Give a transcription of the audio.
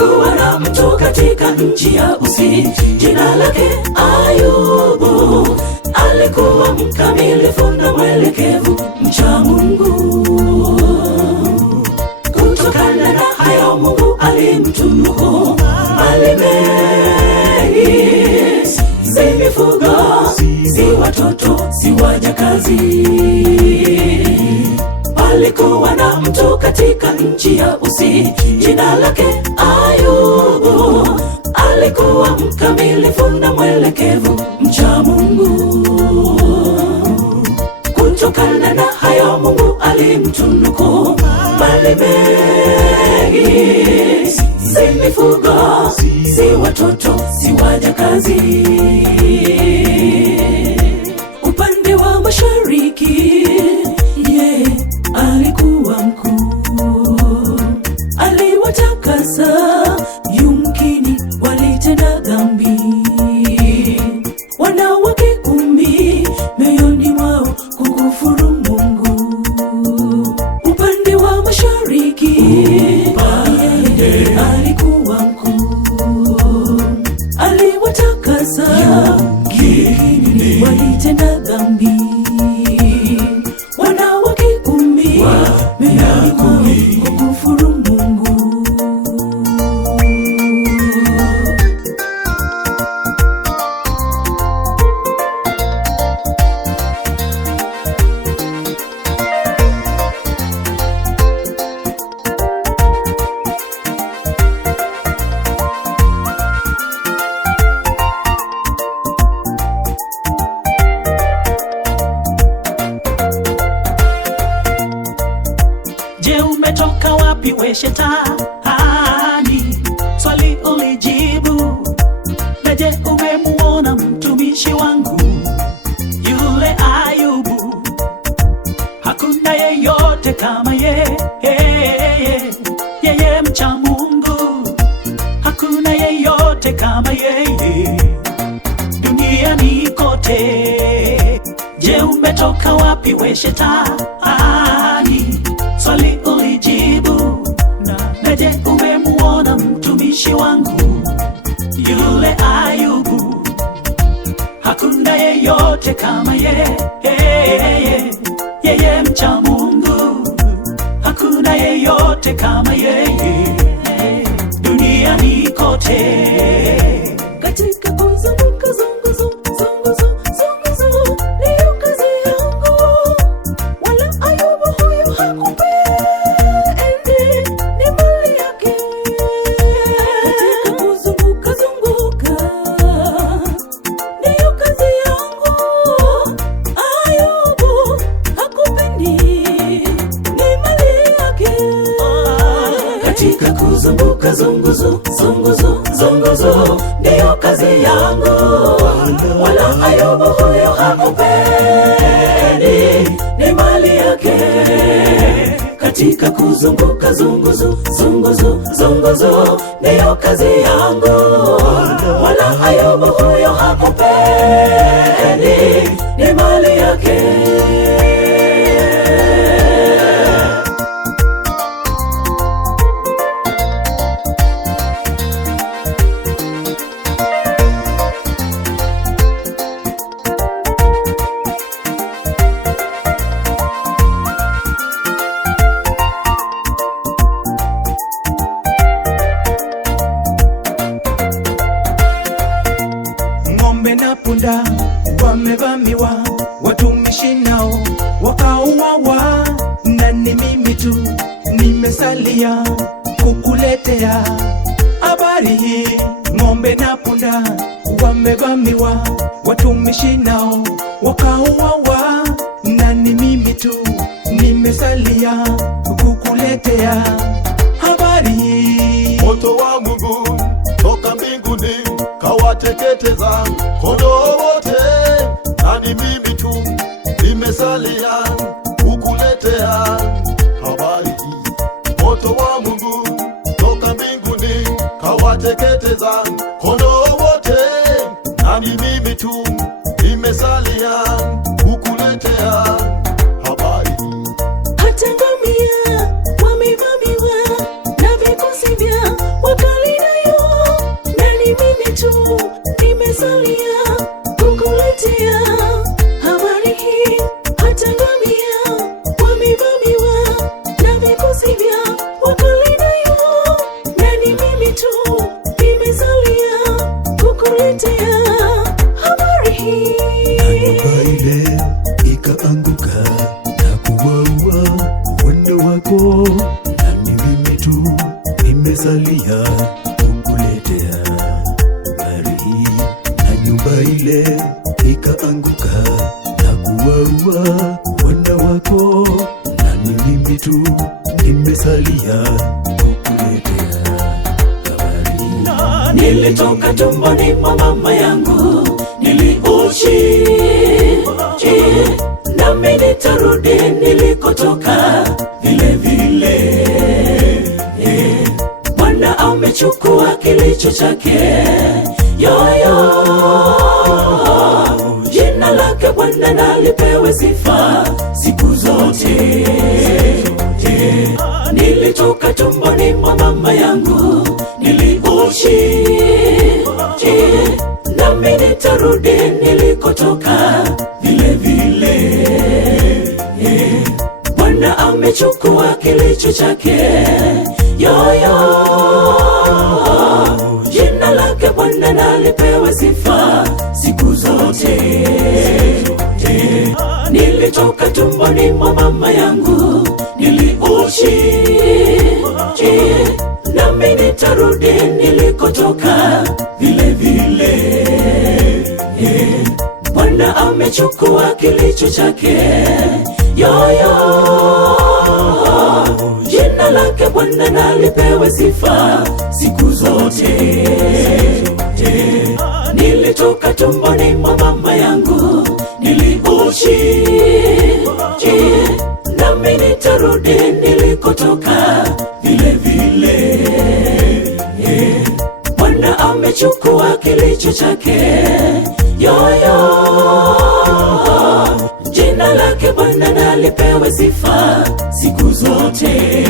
Palikuwa na mtu katika nchi ya Usi, jina lake Ayubu. Alikuwa mkamilifu na mwelekevu, mcha Mungu. Kutokana na hayo Mungu alimtunuku mali mengi, si mifugo, si watoto, si wajakazi. Palikuwa na mtu katika nchi ya Usi, jina lake Ayubu. Alikuwa mkamilifu na mwelekevu, mcha Mungu. Kutokana na hayo Mungu alimtunuku mali mengi, si mifugo, si watoto, si wajakazi. Upande wa mashariki alikuwa mkuu, aliwatakasa, yumkini walitenda dhambi. Wanawake 10 mioyoni mwao kukufuru Mungu. Upande wa mashariki alikuwa mkuu, aliwatakasa, yumkini walitenda dhambi. Je, umetoka wapi we Shetani? Swali ulijibu. Na je, umemuona mtumishi wangu yule Ayubu? Hakuna yeyote kama yeye mcha Mungu. Hakuna yeyote kama yeye duniani kote. Je, umetoka wapi we Shetani? Swali ulijibu. Na je, umemuona mtumishi wangu yule Ayubu? Hakuna yeyote kama yeye mcha Mungu. Hakuna yeyote kama yeye duniani kote. Katika kuzunguka zunguzo, ndiyo kazi yangu. Wala Ayubu huyu hakupendi, ni mali yake. Katika kuzunguka ndiyo kazi yangu. Ayubu hakupendi, ni mali yake. Katika kuzunguka zunguzo, ndiyo kazi yangu. Wala Ayubu huyo hakupendi, ni mali yake. Katika kuzunguka zunguzo, ndiyo kazi yangu. Wala Ayubu huyo hakupendi, ni mali yake. Ng'ombe na punda wamevamiwa, watumishi nao wakauawa, na ni mimi tu nimesalia kukuletea habari hii. Ng'ombe na punda wamevamiwa, watumishi nao wakauawa, na ni mimi tu nimesalia kukuletea habari hii. Moto wa Mungu toka mbinguni kawateketeza kondoo wote, na ni mimi tu nimesalia kukuletea habari hii. Moto wa Mungu toka mbinguni kawateketeza kondoo wote, na ni mimi tu nimesalia kukuletea habari hii. Hata ngamia wamevamiwa na vikosi vya wakali wako, na ni mimi tu nimesalia kukuletea habari hii. Na nyumba ile ikaanguka na kuwaua wana wako, na ni mimi tu nimesalia kukuletea habari hii. Nilitoka tumboni mwa mama yangu, niliuchi, nami nitarudi nilikotoka vile vile. Bwana amechukua kilicho chake, yoyo. Jina lake Bwana na lipewe sifa siku zote. Nilitoka tumboni mwa mama yangu, niliuchi, nami nitarudi nilikotoka vile vile. Bwana amechukua kilicho chake, yoyo. Jina lake Bwana na lipewe sifa siku zote. Nilitoka tumboni mwa mama yangu, niliuchi, nami nitarudi nilikotoka vile vile. Bwana amechukua kilicho chake, yoyo. Jina lake Bwana na lipewe sifa siku zote. Nilitoka tumboni mwa mama yangu, niliuchi, nami nitarudi nilikotoka vile vile. Bwana amechukua kilicho chake, yoyo. Jina lake Bwana na lipewe sifa siku zote.